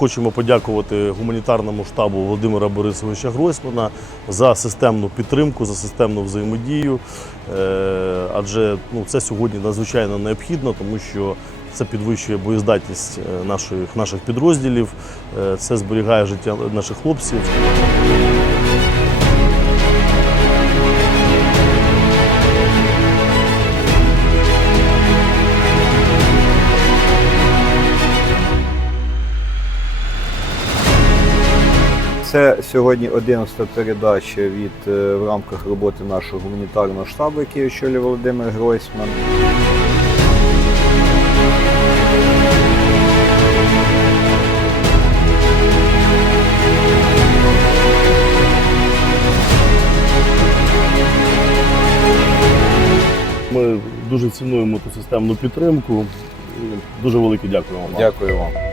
Хочемо подякувати гуманітарному штабу Володимира Борисовича Гройсмана за системну підтримку, за системну взаємодію. Е, Адже ну, це сьогодні надзвичайно необхідно, тому що це підвищує боєздатність е, наших, наших підрозділів, е, це зберігає життя наших хлопців. Це сьогодні 11-та передача від е, в рамках роботи нашого гуманітарного штабу, який очолює Володимир Гройсман. Ми дуже цінуємо ту системну підтримку. Дуже велике дякуємо вам. Дякую вам.